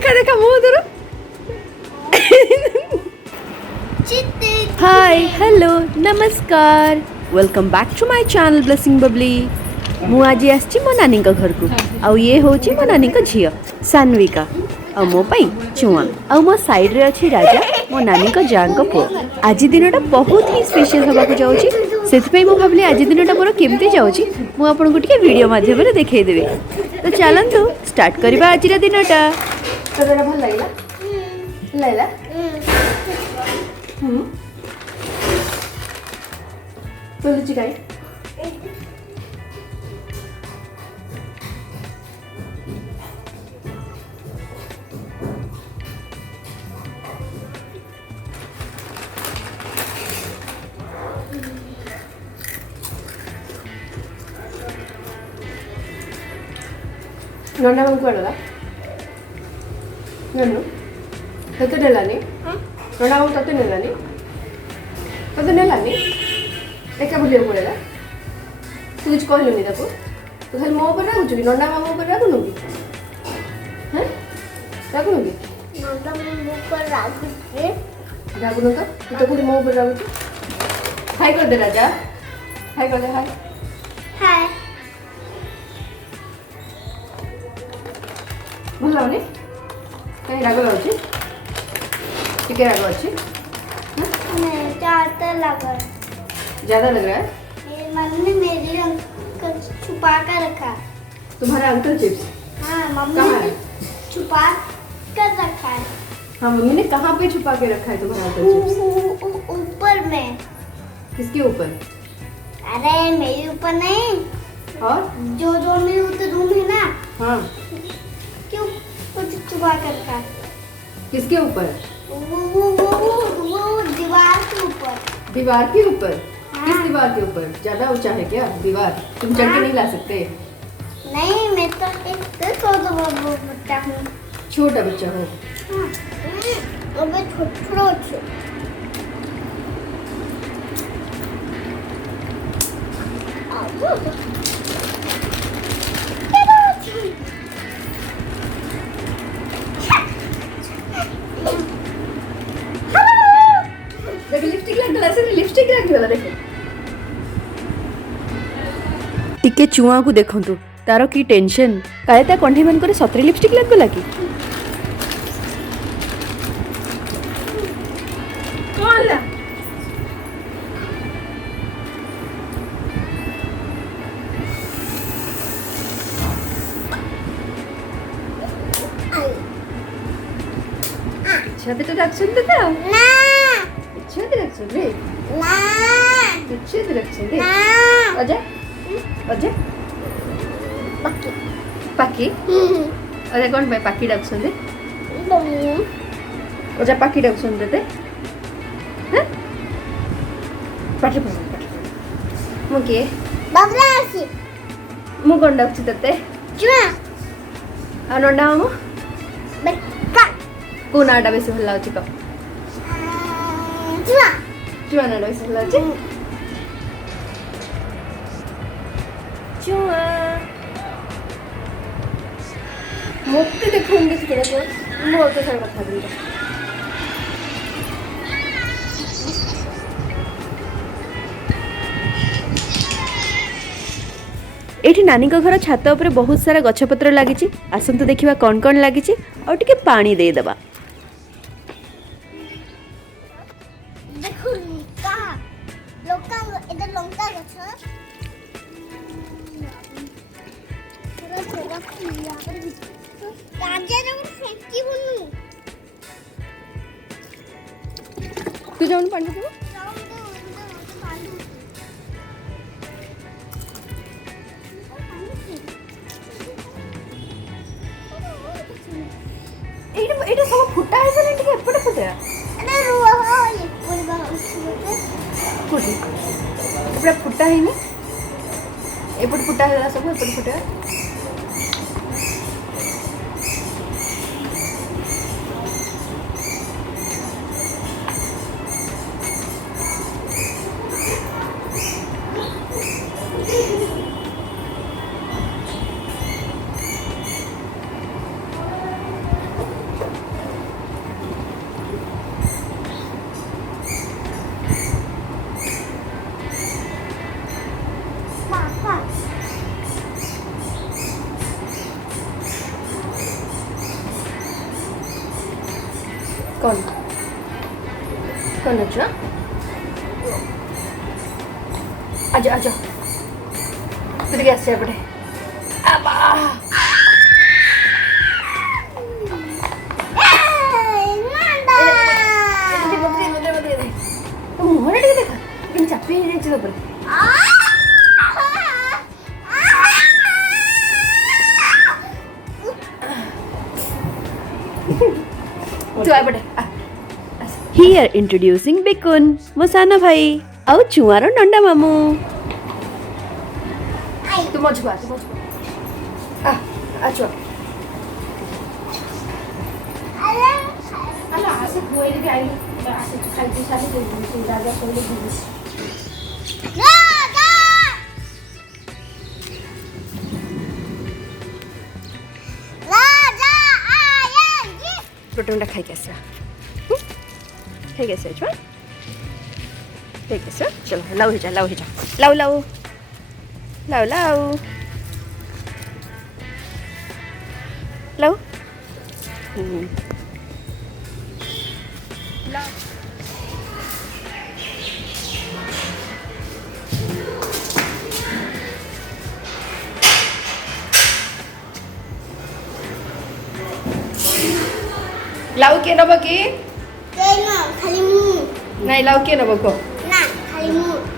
देखा देखा मुंह धरो हाय हेलो नमस्कार welcome back to my channel Blessing Babli मु आज आसी मो नानी घर को आउ ये होची मो नानी झील सान्विका आ मो पाई चुआ आ मो साइड रे अछि राजा मो नानी को जान को पो आज दिनटा बहुत ही स्पेशल होबा को जाउची सेति मु भाबली आज दिनटा मोर केमती जाउची मु आपन को टिके वीडियो माध्यम रे देखाई देबे तो चलंतु स्टार्ट करबा आज रा दिनटा तोरा भल लागला लाइला बोलुची काय नोंडा मंग कोडला नन्नु तते नेलानी नोंडा मंग तते नेलानी एका बुलियो पड़ेगा तू कुछ कहलुनी ताको तू खाली मो ऊपर रागुछु कि नंदा मामा ऊपर रागुनु कि हैं रागुनु कि नंदा मामा ऊपर रागुनु तो तू तो खाली मो ऊपर रागुछु हाय कर दे राजा हाय कर दे हाय हाय भल लाउनी कहीं राग लाउची टिके राग अछि नहीं ज्यादा लग रहा है ज्यादा लग रहा है मेरी मम्मी ने मेरे अंकल छुपा कर रखा तुम्हारा अंकल चिप्स हाँ मम्मी कहाँ ने है? छुपा कर रखा है हाँ मम्मी ने कहाँ पे छुपा के रखा है तुम्हारा अंकल चिप्स ऊपर में किसके ऊपर अरे मेरे ऊपर नहीं और जो जो मेरे ऊपर रूम है ना हाँ क्यों कुछ छुपा कर रखा है किसके ऊपर वो दीवार के ऊपर दीवार के ऊपर हाँ। किस दीवार के ऊपर ज्यादा ऊंचा है क्या दीवार तुम चढ़ के नहीं ला सकते नहीं मैं तो एक छोटा बच्चा हूँ छोटा बच्चा हो हाँ मैं छोटा देखो लिपस्टिक लग गला से लिपस्टिक लग गला देखो टिके चुआ को देखंतु तारो की टेंशन काले ता कंठी मन करे सतरे लिपस्टिक लग गला की कौन ला छाते तो रखछन देता ना छाते रखछन रे ना छाते रखछन रे ना अजय अजय बाकी पाकी अरे कौन भाई पाकी रखछन रे अजय पाकी रखछन देते हैं पाकी पसंद मुके बबलासी मु कोन डाकछि तते चुआ अनोंडा मु बेका को नाडा बेसी भल लाउछि क चुआ चुआ नाडा बेसी भल लाउछि चुआ मोते देखोंगे थोड़ा को मोर तो सारा कथा दिला एठी नानी का घर छात ऊपर बहुत सारा गछपत्र लागिछि आसंतु देखिबा कोन कोन लागिछि और टिके पानी दे देबा देखो लंका इधर लंका गछ पूरा थोड़ा किया पर राजा ने फेंकी बोलू तू जाऊन पानी दे एटा सब फुटा है से टिके एपटे फुटे अरे रुआ हो ये पूरी बात फुटी एपटे फुटा है नी एपटे फुटा है सब एपटे फुटे कौन कौन अच्छा आजा आजा फिर कैसे बड़े अबा मुहर टे देखा लेकिन चापी ही नहीं चलो तू आ बड़े हियर इंट्रोड्यूसिंग बिकुन मो साना भाई आउ चुआर नंडा मामू तू मजको आ चुआ अला आसे कोई भी आई आसे खाली सारी दे राजा कोई दे प्रोटोनटा खाई कैसे खाई कैसे छुआ खाई कैसे चलो लाओ ही जा लाओ लाओ लाओ लाओ लाओ लाओ लाऊ के नब कि खाली मुंह नहीं लाऊ के नब को ना खाली मुंह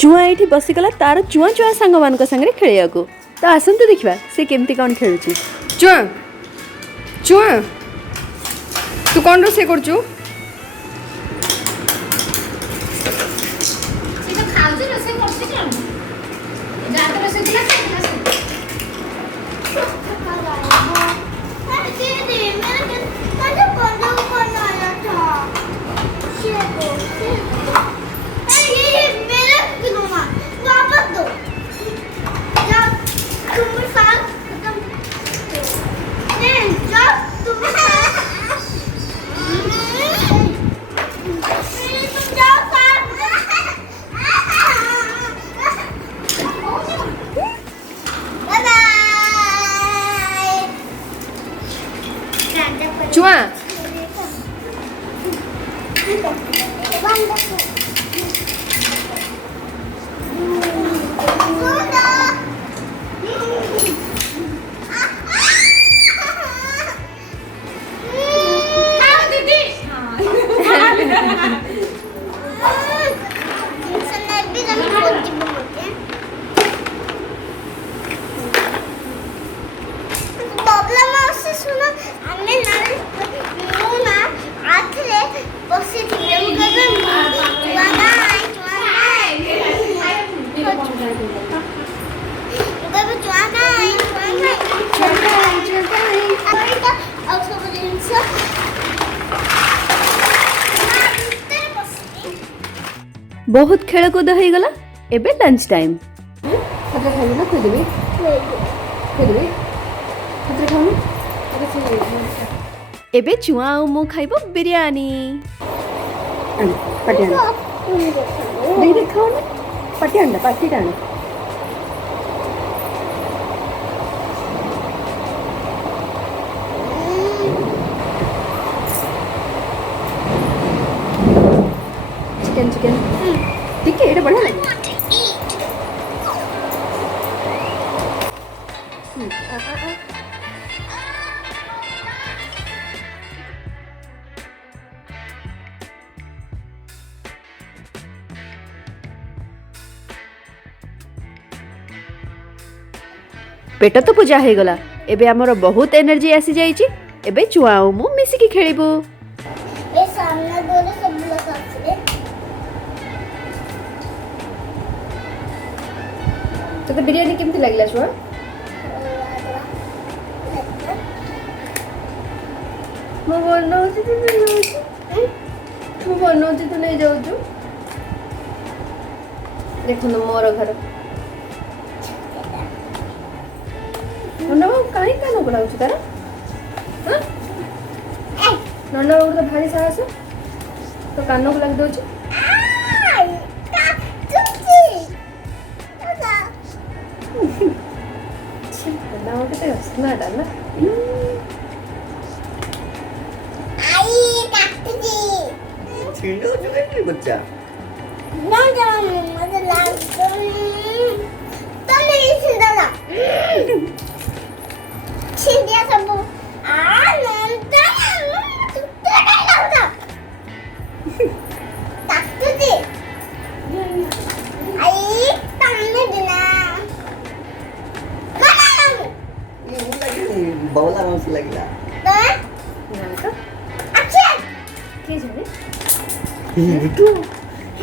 चुआ ये बसिगला तार चुआ चुआ सांग मान संगे खेलिया को तो आसतु देखा से केमती कौन खेलुची चुआ चुआ तू कौन रोसे करचु चुआ बहुत खेलकूद हो गला एबे लंच टाइम खाते खाइबे ना खोदेबे खोदेबे खाते खाऊ एबे चुआ और मु खाइबो बिरयानी पटियान देख देख खाओ ना पटियान पटियान चिकन चिकन ठीक है ये बढ़िया लगे पेट तो पूजा हो गला एबे हमर बहुत एनर्जी आसी जाईची एबे चुआ मु मिसिकी खेलिबो ए सामने दोरे सब लोग आछे तो बिरयानी केमती लागला छुआ मो बनौची तो नहीं जाऊची तू बनौची तो नहीं जाऊछु देखो न मोर घर नन्ना बाबू काहे कान उगड़ाउछु तारा हां नन्ना बाबू तो भारी साहस तो कान को लग दोछु ना वो कितने हंसना है ना मजा लागतो तमे शिंदाला शिंद्या सब नंतर तुला लावता टाकतो ते आई तमे दिना बावला माणूस लागला अच्छा के जाने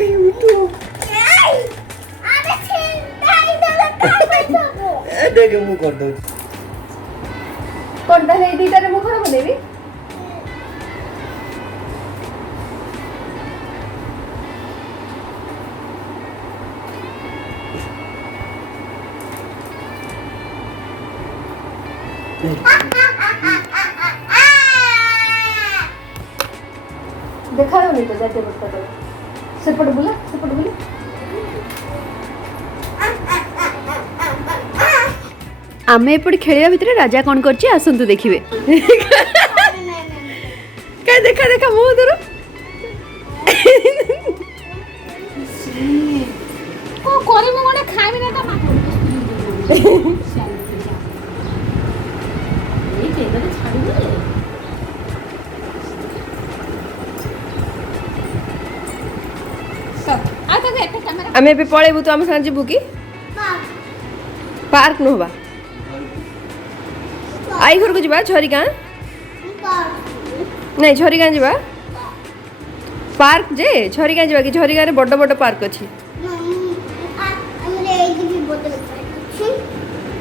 युटू अरे छिंदाई दला काय पैसाबो देखो मु कर दो कोण ताले दीटारे मुखर बनेबी देखा नहीं तो जाते बट्टा तो सेपट बुला आमे एपटे खेलिया भितर राजा कौन करछि आसंतु देखिबे काय देखा देखा मुंह धरो को करे मो गोटे खाइबे ना त माथो ए केबे छाडी दे सब आ तो एटा कैमरा आमे पे पळेबु तो हम सां जिबु की पार्क न होबा आई घर को जिबा झरिगां नहीं झरिगां जिबा पार्क जे झरिगां जिबा कि झरिगां रे बड्ड बड्ड पार्क अछि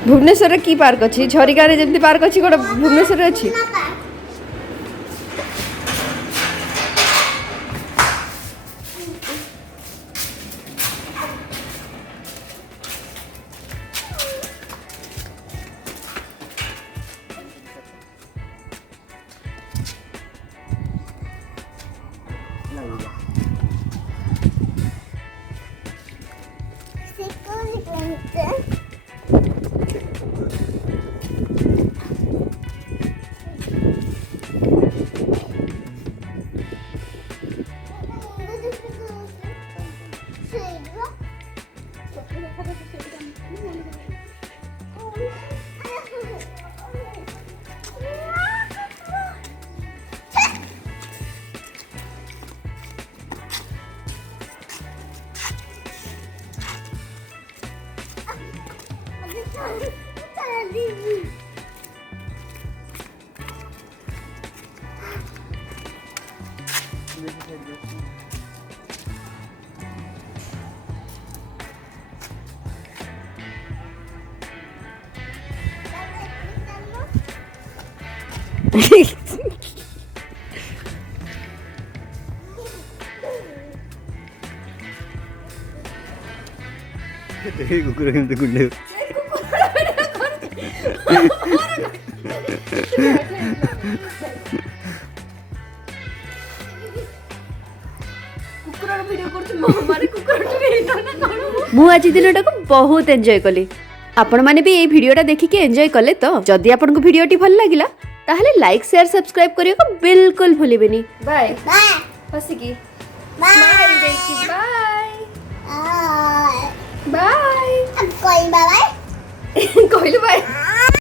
भुवनेश्वर रे की पार्क अछि झरिगां रे जेमति पार्क अछि कोड भुवनेश्वर रे अछि कुकुर एमती गुंडे मु आज दिनटा को बहुत एंजॉय कली आपण माने भी ए वीडियोटा देखिके एंजॉय कले तो जदि आपन को वीडियोटी भल लागिला ताहले लाइक शेयर सब्सक्राइब करियो को बिल्कुल भूलिबेनी बाय बाय हसी की बाय स्माइल देखी बाय बाय अब कोई बाय कहलु बाय